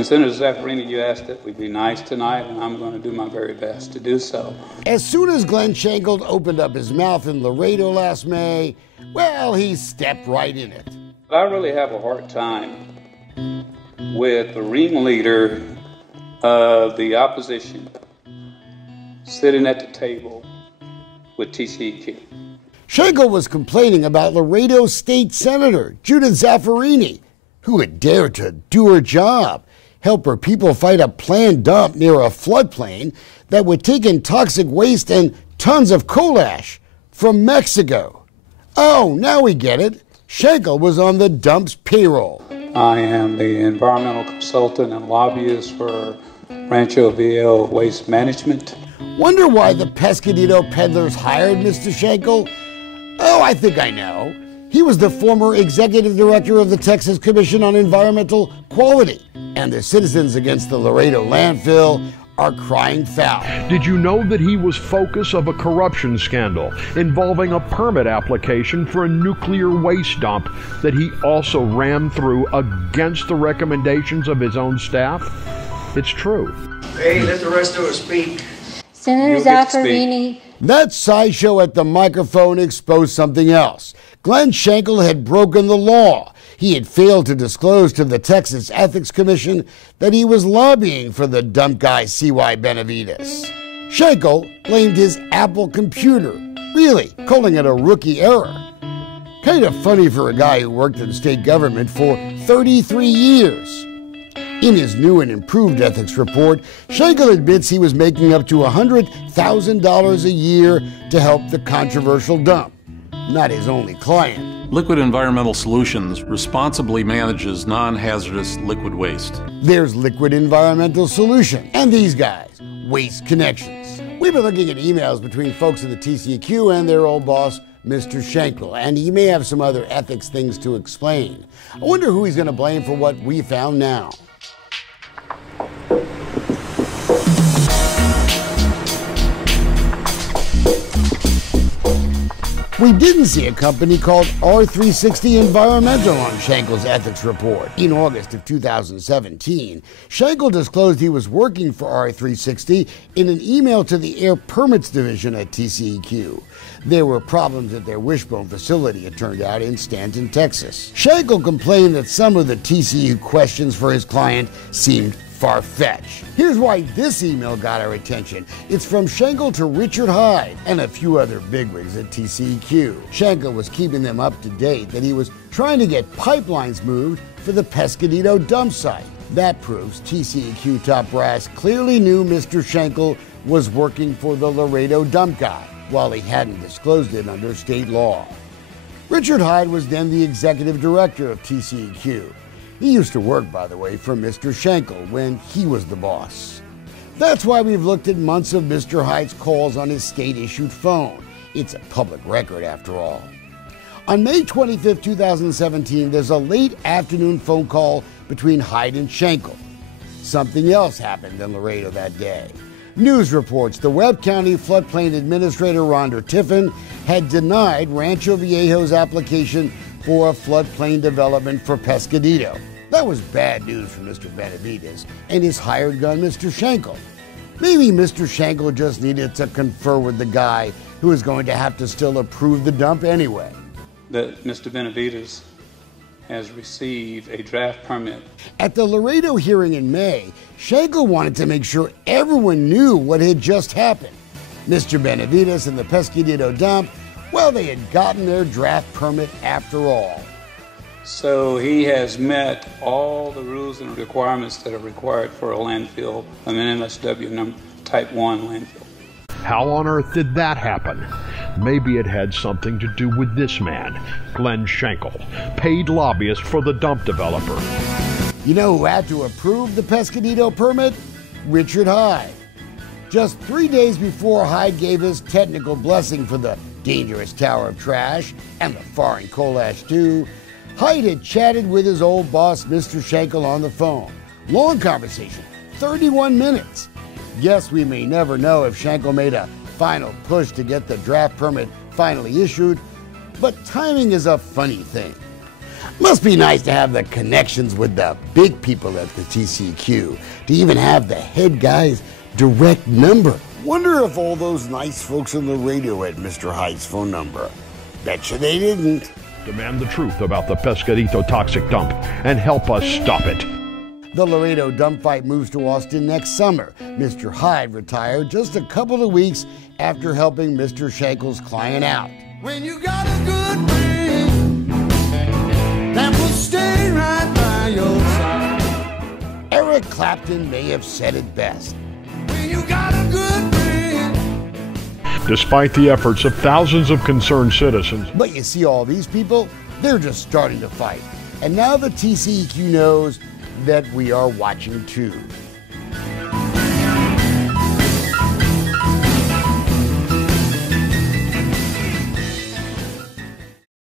And Senator Zaffarini, you asked that we be nice tonight, and I'm going to do my very best to do so. As soon as Glenn Schenkel opened up his mouth in Laredo last May, well, he stepped right in it. I really have a hard time with the ringleader of the opposition sitting at the table with TCEQ. Schenkel was complaining about Laredo State Senator Judith Zaffarini, who had dared to do her job, help her people fight a planned dump near a floodplain that would take in toxic waste and tons of coal ash from Mexico. Oh, now we get it. Schenkel was on the dump's payroll. I am the environmental consultant and lobbyist for Rancho Viejo Waste Management. Wonder why the Pescadito peddlers hired Mr. Schenkel? Oh, I think I know. He was the former executive director of the Texas Commission on Environmental Quality, and the citizens against the Laredo landfill are crying foul. Did you know that he was focus of a corruption scandal involving a permit application for a nuclear waste dump that he also rammed through against the recommendations of his own staff? It's true. Hey, let the rest of us speak. Senator Zaffarini. That sideshow at the microphone exposed something else. Glenn Schenkel had broken the law. He had failed to disclose to the Texas Ethics Commission that he was lobbying for the dump guy C.Y. Benavides. Schenkel blamed his Apple computer, really calling it a rookie error. Kind of funny for a guy who worked in state government for 33 years. In his new and improved ethics report, Schenkel admits he was making up to $100,000 a year to help the controversial dump. Not his only client. Liquid Environmental Solutions responsibly manages non-hazardous liquid waste. There's Liquid Environmental Solution and these guys, Waste Connections. We've been looking at emails between folks at the TCEQ and their old boss, Mr. Schenkel, and he may have some other ethics things to explain. I wonder who he's going to blame for what we found now. We didn't see a company called R360 Environmental on Schenkel's ethics report. In August of 2017, Schenkel disclosed he was working for R360 in an email to the Air Permits Division at TCEQ. There were problems at their Wishbone facility, it turned out, in Stanton, Texas. Schenkel complained that some of the TCEQ questions for his client seemed far-fetched. Here's why this email got our attention. It's from Schenkel to Richard Hyde and a few other bigwigs at TCEQ. Schenkel was keeping them up to date that he was trying to get pipelines moved for the Pescadito dump site. That proves TCEQ top brass clearly knew Mr. Schenkel was working for the Laredo dump guy, while he hadn't disclosed it under state law. Richard Hyde was then the executive director of TCEQ. He used to work, by the way, for Mr. Schenkel when he was the boss. That's why we've looked at months of Mr. Hyde's calls on his state-issued phone. It's a public record, after all. On May 25, 2017, there's a late afternoon phone call between Hyde and Schenkel. Something else happened in Laredo that day. News reports the Webb County Floodplain Administrator Rhonda Tiffin had denied Rancho Viejo's application for a floodplain development for Pescadito. That was bad news for Mr. Benavides and his hired gun, Mr. Schenkel. Maybe Mr. Schenkel just needed to confer with the guy who was going to have to still approve the dump anyway. That Mr. Benavides has received a draft permit. At the Laredo hearing in May, Schenkel wanted to make sure everyone knew what had just happened. Mr. Benavides and the Pescadito dump, well, they had gotten their draft permit after all. So he has met all the rules and requirements that are required for a landfill, an NSW Type 1 landfill. How on earth did that happen? Maybe it had something to do with this man, Glenn Schenkel, paid lobbyist for the dump developer. You know who had to approve the Pescadito permit? Richard Hyde. Just 3 days before Hyde gave his technical blessing for the dangerous tower of trash and the foreign coal ash too, Hyde had chatted with his old boss, Mr. Schenkel, on the phone. Long conversation, 31 minutes. Yes, we may never know if Schenkel made a final push to get the draft permit finally issued, but timing is a funny thing. Must be nice to have the connections with the big people at the TCQ, to even have the head guy's direct number. Wonder if all those nice folks on the radio had Mr. Hyde's phone number. Betcha they didn't. Demand the truth about the Pescadito toxic dump and help us stop it. The Laredo dump fight moves to Austin next summer. Mr. Hyde retired just a couple of weeks after helping Mr. Shankle's client out. When you got a good friend that will stay right by your side. Eric Clapton may have said it best. When you got a good friend. Despite the efforts of thousands of concerned citizens. But you see all these people, they're just starting to fight. And now the TCEQ knows that we are watching too.